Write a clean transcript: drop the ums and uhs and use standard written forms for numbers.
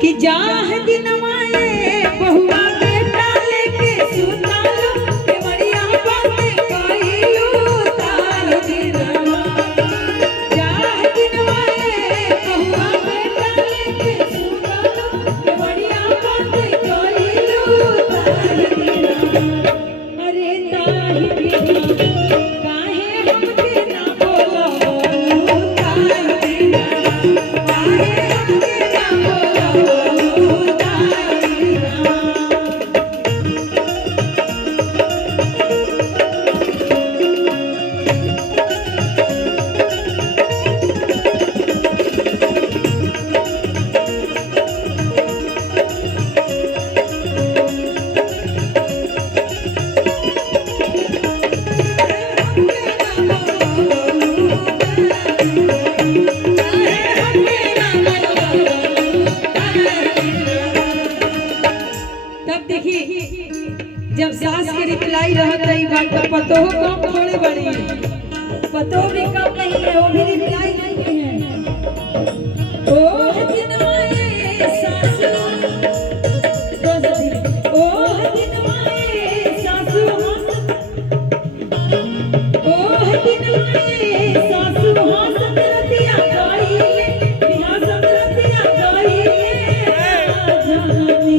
कि जाह दिनवाए बहुआ बेटा लेके सुतालो केवड़िया बाते कइलू तार दिनवा जाह दिनवाए बहुआ बेटा लेके सुतालो केवड़िया बाते कइलू तार दिनवा अरे ताही बिना काहे हमके ना बोलो तार दिनवा काहे हमके ना बोलो तार दिनवा तब देखी जब सास के रिप्लाई रहत रही बात तो पतो कम थोड़े बड़ी पतो भी कम नहीं है वो भी रिप्लाई नहीं है ओ हदिनवाए सासू ओ हदिनवाए सासू ओ हदिनवाए सासू हां सतरतिया गाइले बिना सतरतिया गाइले जानी